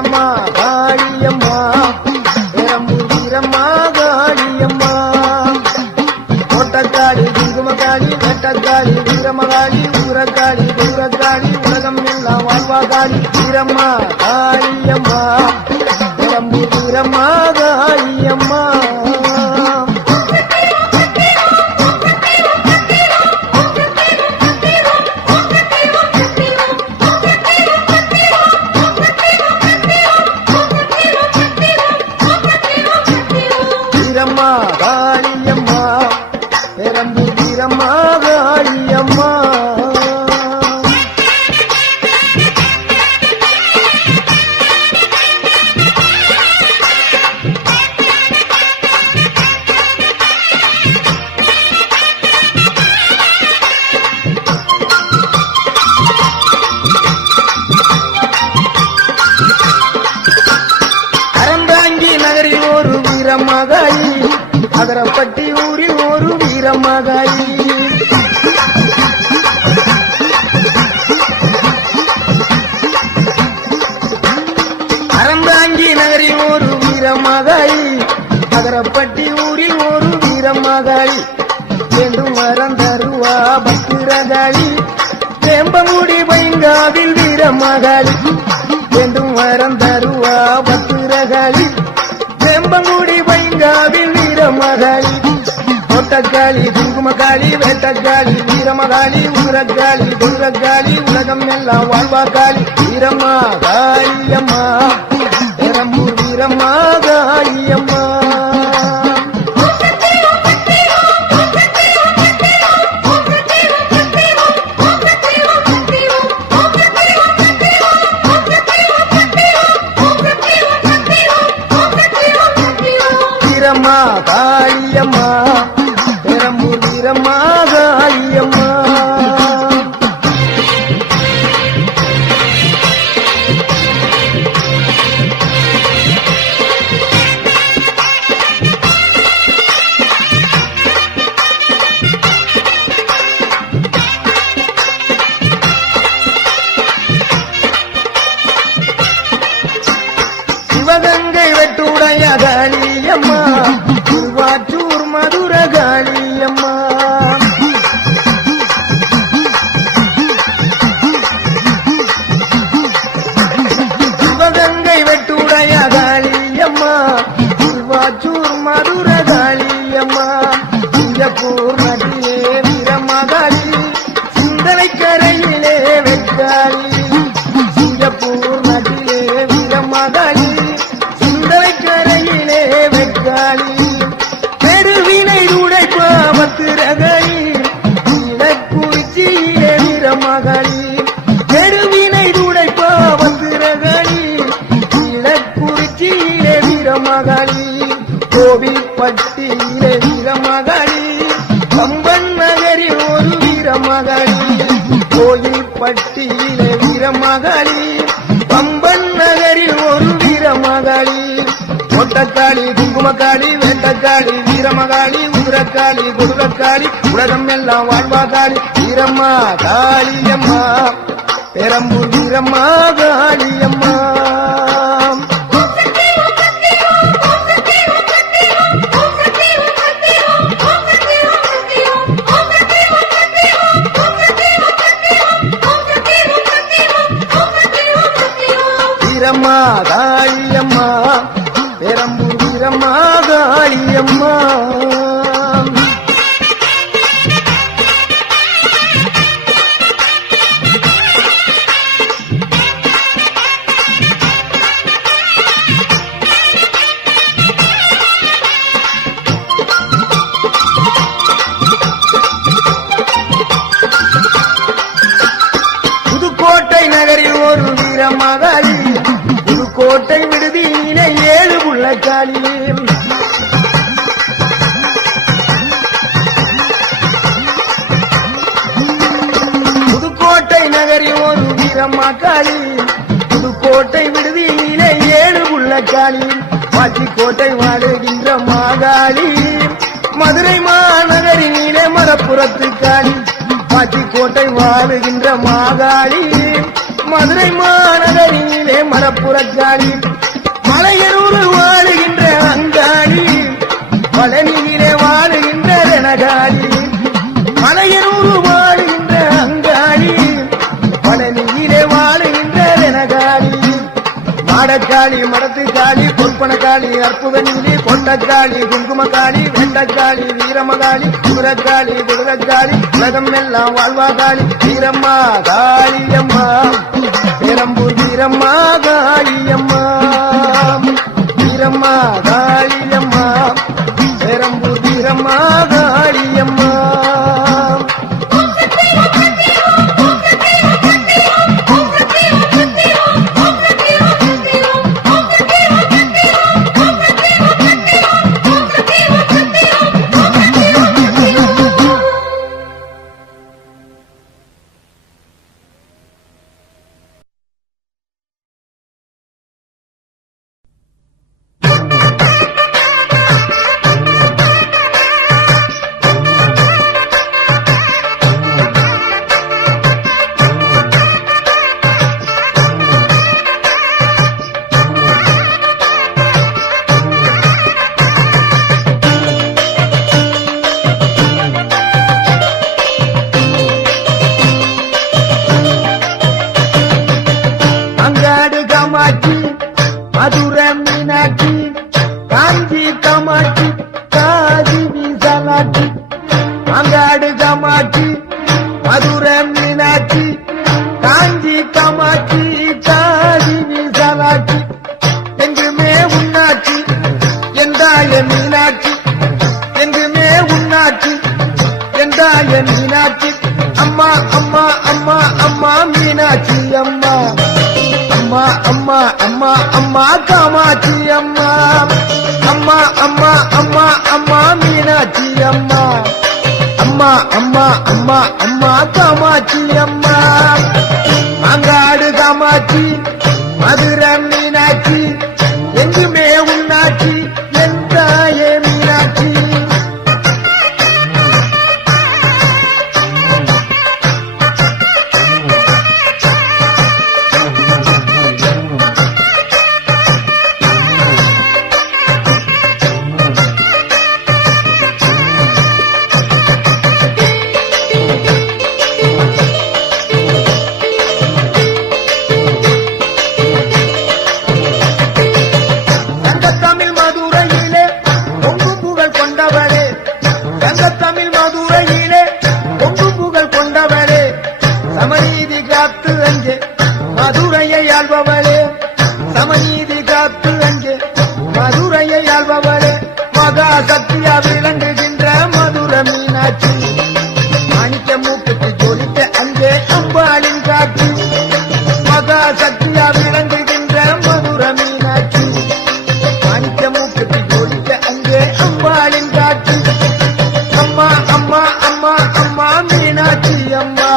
வீரம்மா காளியம்மா பெரம்பூர் வீரம்மா காளியம்மா கோட்டக்காளி குங்குமக்காளி வெட்டக்காளி வீரமகாளி ஊரக்காளி தூரக்காளி உலகம் எல்லாம் வாழ்வாகாளி வீரம்மா காளியம்மா பெரம்பூர் வீரம்மா காளியம்மா வீரம்மா காளியம்மா பெரம்பூர் வீரம்மா காளியம்மா அறந்தாங்கி நகரில் ஒரு வீரமகாளி அதரப்பட்டி ஊரில் ஒரு வீரமகாளி அறந்தாங்கி நகரில் ஒரு வீரமகாளி அதரப்பட்டி ஊரில் ஒரு வீரமகாளி வேண்டும் வரம் தருவா பத்திரகாளி தேம்பமுடி பைங்காவில் வீரமகாளி வேண்டும் வரம் தருவா பத்திரகாளி தேம்பமுடி பைங்காவில் வீரமகாளி கோட்டக்காளி குங்குமக்காளி வேட்டக்காளி வீரமகாளி ஊரக்காளி தூரக்காளி உலகம் எல்லாம் வாழ்வாக்காளி வீரம்மா காளியம்மா பெரம்பூர் வீரம்மா காளியம்மா வீரம்மா காளியம்மா பெரம்பூர் வீரம்மா காளியம்மா சிவகங்கை வெட்டுடைய காளியம்மா திருவாச்சூர் மதுர காளியம்மா சிவகங்கை வெட்டுடைய காளியம்மா திருவாச்சூர் மதுர காளியம்மா சிங்கப்பூர் நதியே வீரமகாளி சிந்தனை கரையிலே வெக்காளி சிங்கப்பூர் நதியே வீரமகாளி சிந்தனை கரையிலே வெக்காளி பெருவினை உடைப்பா பத்திரகாளி இலக்குறிச்சியிலே வீரமகாளி பெருவினை உடைப்பா பத்திரகாளி இலக்குறிச்சியிலே வீரமகாளி கோவில்பட்டியிலே வீரமகாளி கம்பன் நகரில் ஒரு வீரமகாளி கோயில்பட்டியிலே வீரமகாளி கம்பன் நகரில் ஒரு வீரமகாளி கோட்டக்காளி குங்குமக்காளி வேட்டக்காளி வீரமகாளி ஊரக்காளி குருரக்காளி உலகம் எல்லாம் வாழ்வாகாளி வீரம்மா காளியம்மா பெரம்பூர் வீரம்மா காளியம்மா வீரம்மா காளியம்மா பெரம்பூர் வீரம்மா காளியம்மா புதுக்கோட்டை நகரில் ஒரு வீரமகாளி புதுக்கோட்டை விடுதியிலே 7 புள்ளக்காளி புதுக்கோட்டை நகரில் ஒரு வீரமகாளி புதுக்கோட்டை விடுதியிலே 7 புள்ளக்காளி பாச்சிக்கோட்டை வாடுகின்ற மாகாளி மதுரை மாநகரினிலே மலப்புறத்து காளி பாச்சிக்கோட்டை வாழுகின்ற மாகாளி மதுரை மாநகரிலே மரப்புறக்காளி மலையனூர் வாழுகின்ற அங்காளி பழனியிலே வாழுகின்ற ரணகாளி மலையனூர் வாழுகின்ற அங்காளி பழனியிலே வாழுகின்ற ரணகாளி மாடக்காளி மடத்துக்காளி பொற்பனக்காளி அற்புதனிலே கொண்டக்காளி குங்குமக்காளி வெண்டக்காளி வீரமகாளி குதிரக்காளி குதிரக்காளி உலகம் எல்லாம் வாழ்வாகாளி வீரம்மா காளியம்மா பெரம்பூர் வீரம்மா காளியம்மா வீரம்மா காளியம்மா பெரம்பூர் வீரம்மா காளியம்மா மதுரை மீனாட்சி காஞ்சி காமாட்சி காதி விசாலாட்சி அங்காடு காமாட்சி மதுரை மீனாட்சி காஞ்சி காமாட்சி காதி விசாலாட்சி எங்குமே உன்னாட்சி எந்தாய மீனாட்சி எங்குமே உன்னாட்சி எந்தாய மீனாட்சி அம்மா அம்மா அம்மா அம்மா மீனாட்சி அம்மா அம்மா அம்மா அம்மா அம்மா காமாட்சி அம்மா அம்மா அம்மா அம்மா அம்மா மீனாட்சி அம்மா அம்மா அம்மா அம்மா அம்மா காமாட்சி அம்மா அங்காடு காமாட்சி மதுரை மீனாட்சி எங்குமே உன்னாட்சி என் தாயே மீனாட்சி சமநீதி காத்து அங்கே மதுரையை ஆள்பவளே சமநீதி காத்து அங்கே மதுரையை ஆள்பவளே மகா சக்தியா விளங்குகின்ற மதுரை மீனாட்சி மாணிக்க மூக்குக்கு ஜொலித்த அங்கே அம்பாளின் காட்சி மகா சக்தியா விளங்குகின்ற மதுரை மீனாட்சி மாணிக்க மூக்குக்கு ஜொலித்த அங்கே அம்பாளின் காட்சி அம்மா அம்மா அம்மா அம்மா மீனாட்சி அம்மா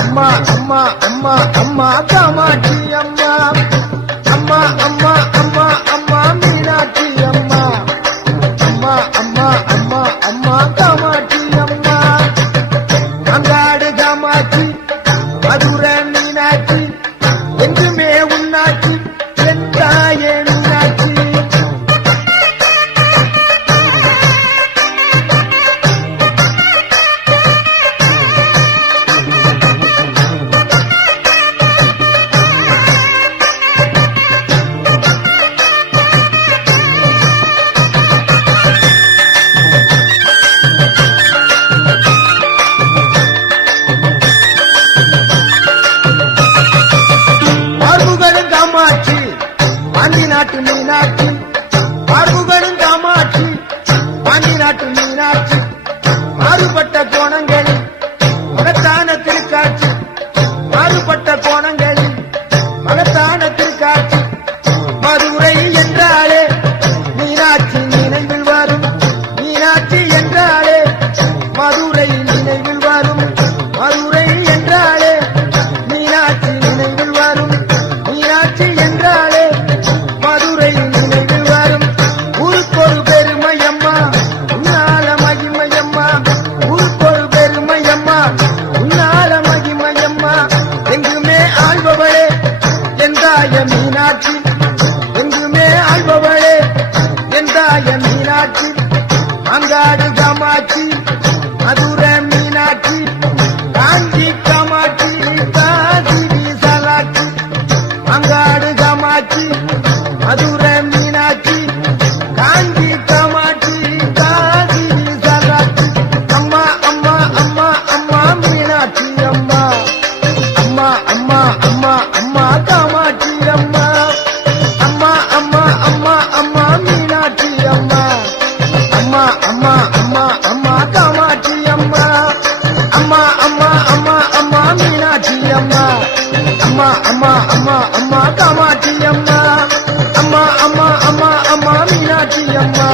அம்மா அம்மா அம்மா அம்மா காமாட்சி அம்மா அம்மா அம்மா அம்மா அம்மா மீனாட்சி அம்மா அம்மா அம்மா அம்மா அம்மா காமாட்சி அம்மா அங்காடு காமாட்சி மதுரை மீனாட்சி எங்குமே உன்னாட்சி என் தாயே மீனாட்சி பாண்டி நாட்டு மீனாட்சி பார்வுகளும் காமாட்சி பாண்டி நாட்டு மீனாட்சி மாறுபட்ட கோணங்களில் மகத்தான திருக்காட்சி மாறுபட்ட கோணங்களில் மகத்தான திருக்காட்சி மதுரை என்றாலே மீனாட்சி நினைவில் வரும் மீனாட்சி என்றாலே மதுரை நினைவில் வரும் மதுரை என்றாலே மீனாட்சி நினைவில் வரும் மீனாட்சி என்றாலே மதுரை ஆள்பவளே என் தாய மீனாட்சி அங்காடு காமாட்சி மதுரை மீனாட்சி காஞ்சி காமாட்சி காசி விசாலாட்சி அங்காடு காமாட்சி மதுரை மீனாட்சி காஞ்சி காமாட்சி காசி விசாலாட்சி அம்மா அம்மா அம்மா அம்மா மீனாட்சி அம்மா அம்மா அம்மா அம்மா அம்மா காமாட்சி அம்மா அம்மா அம்மா அம்மா அம்மா மீனாட்சி அம்மா அம்மா அம்மா அம்மா அம்மா காமாட்சி அம்மா அம்மா அம்மா அம்மா அம்மா மீனாட்சி அம்மா அம்மா அம்மா அம்மா அம்மா காமாட்சி அம்மா அம்மா அம்மா அம்மா அம்மா மீனாட்சி அம்மா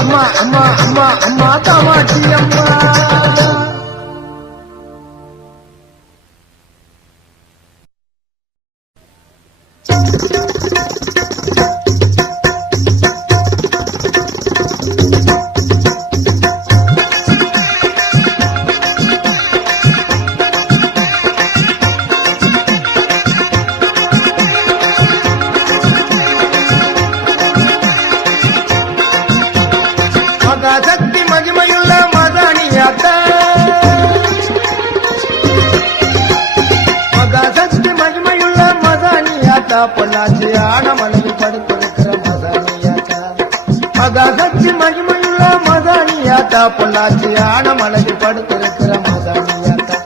அம்மா அம்மா அம்மா அம்மா காமாட்சி அம்மா மகாசக்தி மகிமையுள்ள மதானியாத்தா மகாசக்தி மகிமையுள்ள மதானியாத்தா பொள்ளாச்சி ஆனமலையில் படுத்திருக்கிற மதானியாத்தா மகாசக்தி மகிமையுள்ள மதானியாத்தா பொள்ளாச்சி ஆனமலையில் படுத்திருக்கிற மதானியாத்தா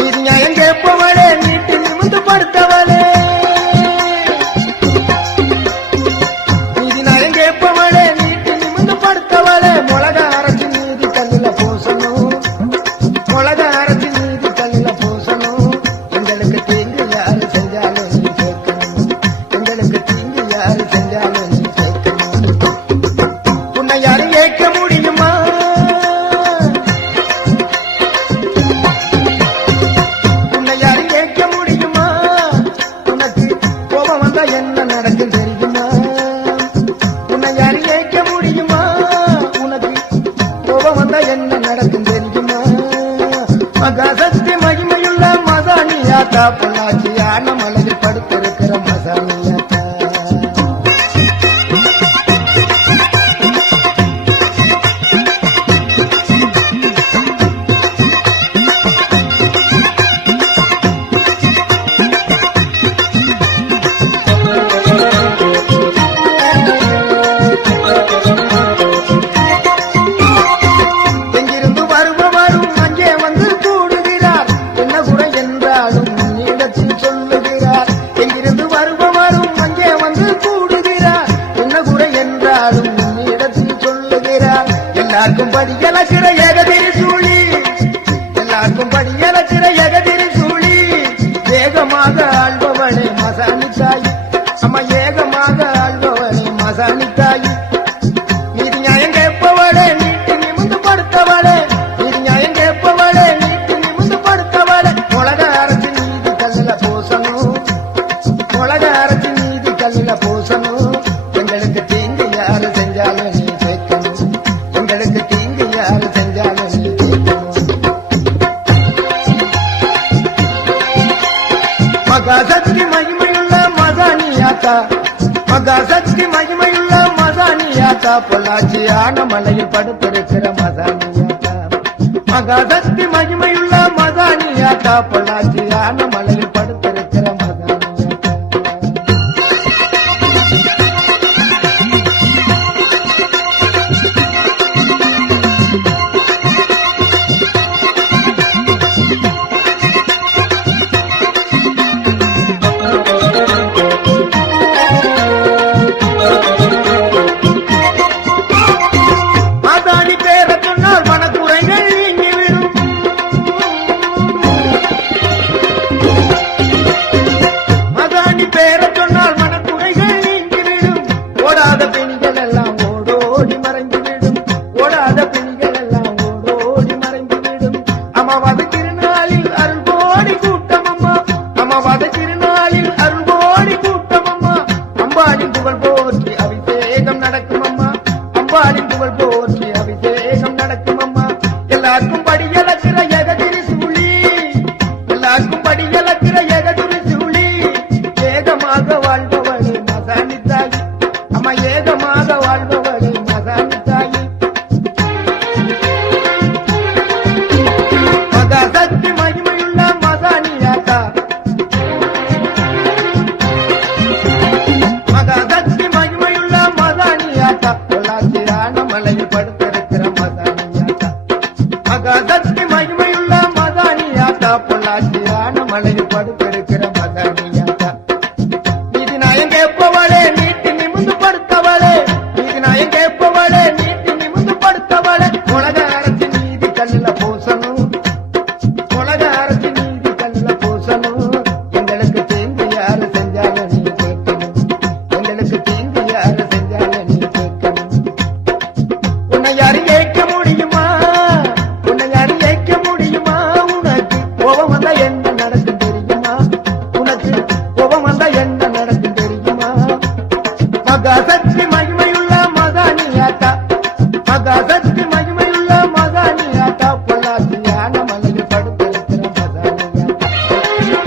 இது நியாயம் கேட்பவளே நீட்டு நிமிந்து படுத்தவளே மொளகா அரைச்சி நீதி கல்லில பூசணும் மொளகா அரைச்சி நீதி கல்லில பூசணும் எங்களுக்கு தீங்கு யாரு செஞ்சாலும் நீ கேட்கணும் எங்களுக்கு தீங்கு யாரு செஞ்சாலும் நீ கேட்கணும் உன்னை யாரும் கேட்க முடியுமா உன்னை யாரும் கேட்க முடியுமா உனக்கு கோபம் வந்தா என்ன நடக்கும் தெரியுமா உன்னை யாரும் கேட்க முடியுமா என்ன நடக்கும் தெரியுமா மகாசக்தி மகிமையுள்ள மதானியாத்தா பொள்ளாச்சி ஆனமலையில் படுத்திருக்கிற மதானியாத்தா எல்லாருக்கும் படியலக்கிற ஏகதிரி சூழி எல்லாருக்கும் படியலக்கிற ஏகதிரி சூழி வேகமாக ஆள்பவளே மசானிக்காய் அம்மா ஏகமாக ஆள்பவளே மசானிக்காய் நீதி நியாயம் கேட்பவளே நீட்டு நிமிந்து படுத்தவளே நீதி நியாயம் கேட்பவளே நீட்டு நிமிந்து படுத்தவளே மொளகா அரைச்சி நீதி கல்லில பூசணும் மொளகா அரைச்சி நீதி கல்லில பூசணும் எங்களுக்கு தீங்கு யாரு செஞ்சாலும் நீ கேட்கணும் எங்களுக்கு தீங்கு யாரு செஞ்சாலும் நீ கேட்கணும் மகாசக்தி மகிமையுள்ள மதானியாத்தா மகாசக்தி மகிமையுள்ள மதானியாத்தா பொள்ளாச்சி ஆனமலையில் படுத்திருக்கிற மதானியாத்தா மகாசக்தி மகிமையுள்ள மதானியாத்தா பொள்ளாச்சி ஆனமலையில் படுத்திருக்கிற மதானியாத்தா மகாசக்தி மகிமையுள்ள மதானியாத்தா மகாசக்தி மகிமையுள்ள மதானியாத்தா பொள்ளாச்சியான மலையில் படுத்திருக்கிற மதானியாத்தா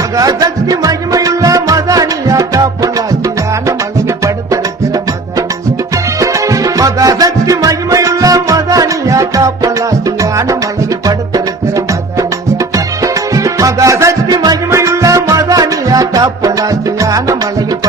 மகாசக்தி மகிமையுள்ள மதானியாத்தா பொள்ளாச்சியான மலையில் படுத்திருக்கிற மதானியாத்தா மகாசக்தி மகிமையுள்ள மதானியாத்தா பொள்ளாச்சியான மலையில் படுத்திருக்கிற மதானியாத்தா மகாசக்தி மகிமையுள்ள மதானியாத்தா பொள்ளாச்சியான மலையில்